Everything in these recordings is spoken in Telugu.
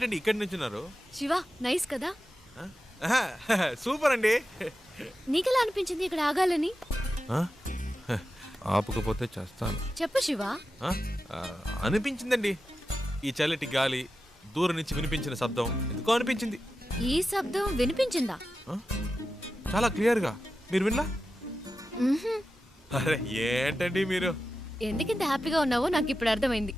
ఏంటండి ఇక్కడి నుంచున్నారు? శివ నైస్ కదా? సూపర్ అండి. నీకెలా అనిపించింది ఇక్కడ ఆగాలని? ఆపకపోతే చేస్తాను. చెప్పు శివ. అనిపించిందండి. ఈ చల్లటి గాలి దూరం నుంచి వినిపించిన శబ్దం ఎందుకో అనిపించింది. ఈ శబ్దం వినిపించిందా? చాలా క్లియర్గా. మీరు విన్నా. అరే ఏంటండి మీరు? ఎందుకింత హ్యాపీగా ఉన్నావో నాకు ఇప్పుడు అర్థమైంది?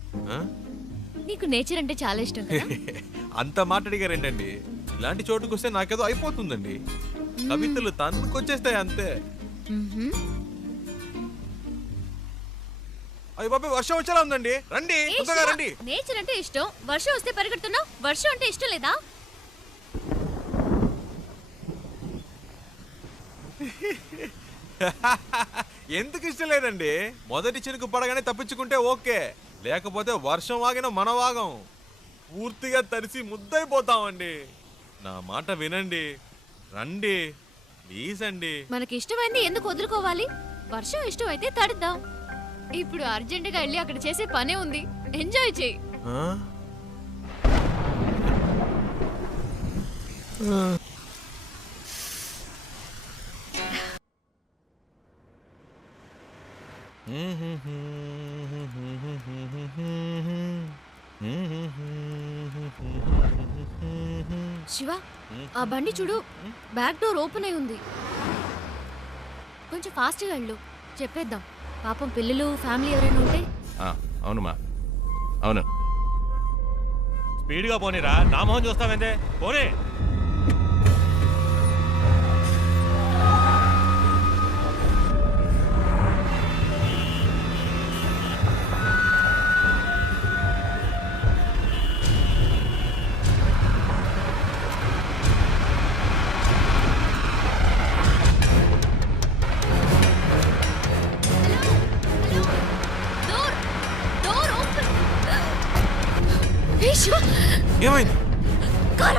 నీకు నేచర్ అంటే చాలా ఇష్టం కదా? అంత మాట్లాడిగారేంటండి ఇలాంటి చోటుకు వస్తే నాకేదో అయిపోతుందండి. కవితలు తన్నుకొచ్చేస్తాయి అంతే. అయ్యి బాబాయ్ వర్షం వచ్చేలా ఉందండి. రండి తొందరగా రండి. నేచర్ అంటే ఇష్టం. వర్షం వస్తే పరిగెడుతున్నావు. వర్షం అంటే ఇష్టం లేదా? ఎందుకు ఇష్టం లేదండి? మొదటి చినుకు పడగానే తప్పించుకుంటే ఓకే. లేకపోతే వర్షం వాగిన మన వాగం. పూర్తిగా తడిసి ముద్దైపోతామండి నా మాట వినండి రండి ప్లీజ్ అండి మనకి ఇష్టమైంది ఎందుకు వదులుకోవాలి? వర్షం ఇష్టం అయితే తడుద్దాం. ఇప్పుడు అర్జెంటుగా వెళ్ళి అక్కడ చేసే పనే ఉంది. ఎంజాయ్ చేయి. ఆ? శివ ఆ బండి చూడు. బ్యాక్ డోర్ ఓపెన్ అయి ఉంది. కొంచెం ఫాస్ట్గా వెళ్ళు. చెప్పేద్దాం. పాపం పిల్లలు ఫ్యామిలీ ఎవరైనా ఉంటే? ఆ, అవునుమా అవును. స్పీడ్గా పోనీరా. నా మొహం చూస్తావేందే పోనీ. ఏమైంది? కార్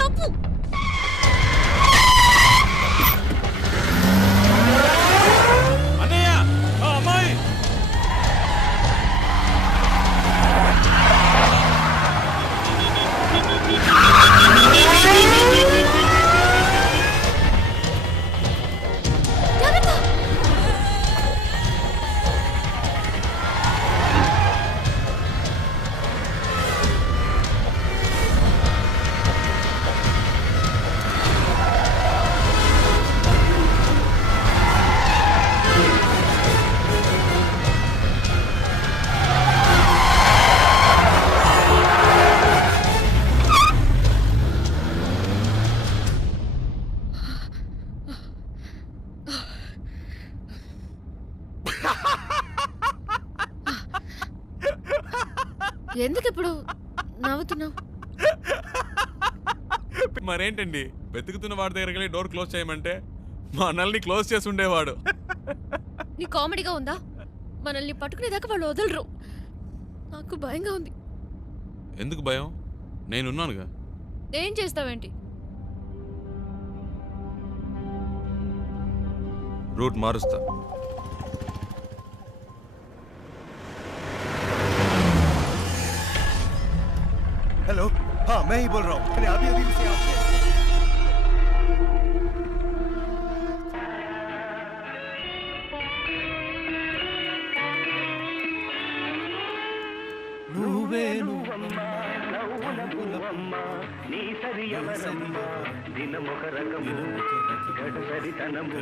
ఎందుకు ఇప్పుడు నవ్వుతున్నావు? మరేంటండి? వెతుకుతున్న వాడి దగ్గరికి వెళ్ళి డోర్ క్లోజ్ చేయమంటే మనల్ని క్లోజ్ చేసి ఉండేవాడు. నీ కామెడీగా ఉందా? మనల్ని పట్టుకునేదాకా వాళ్ళు వదలరు. నాకు భయంగా ఉంది. ఎందుకు భయం? నేనున్నానుగా. ఏం చేస్తావేంటి? రూట్ మారుస్తా. हाँ मैं ही बोल रहा हूँ अभी अभी उसे आपसे నువ్వేను నీ సరి దినమొక రకము గడసరితనము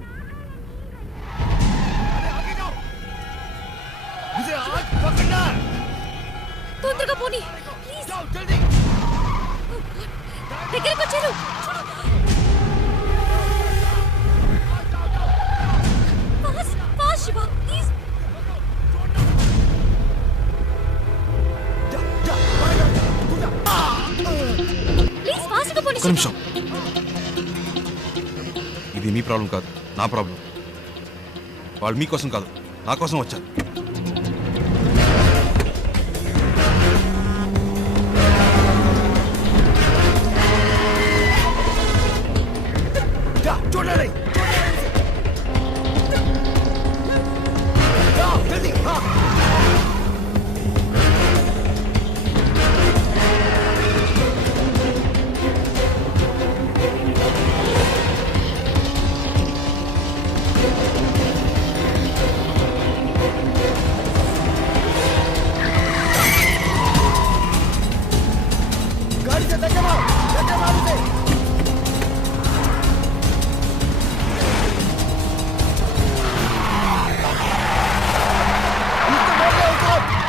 मुझे आज पकड़ना है తొందరగా పోనీ ప్లీజ్ जाओ जल्दी దగ్గరికి వచ్చారు ఫాస్ట్ ఫాస్ట్ శివ ప్లీజ్ जा जा बाहर जा तू जा ప్లీజ్ ఫాస్ట్ గా పోనీ ఒక్క నిమిషం మీ ప్రాబ్లం కాదు నా ప్రాబ్లం వాళ్ళు మీకోసం కాదు నా కోసం వచ్చారు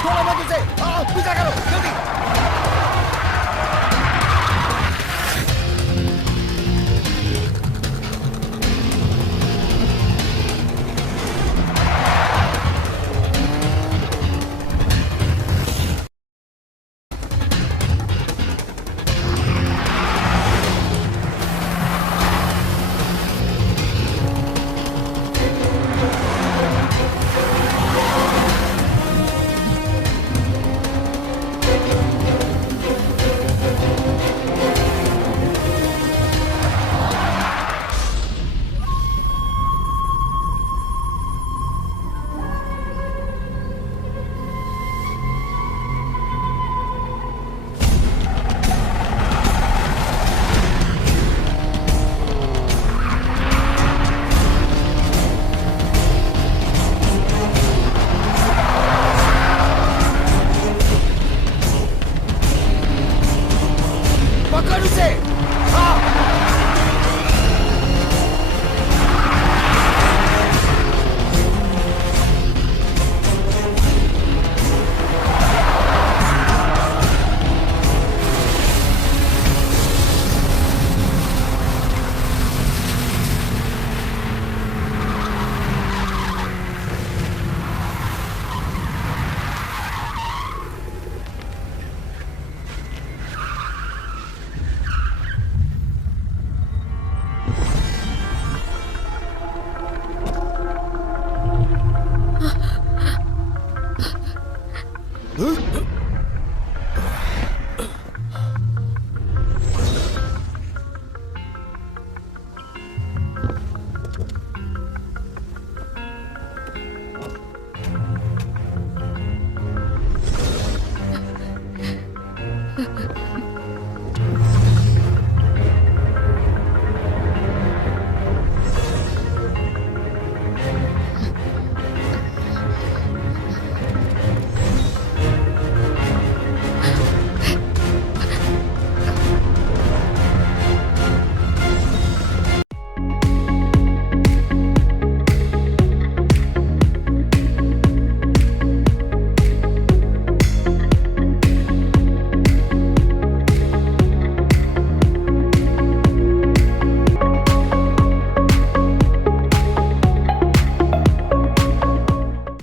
Toma a mão do Zé! it!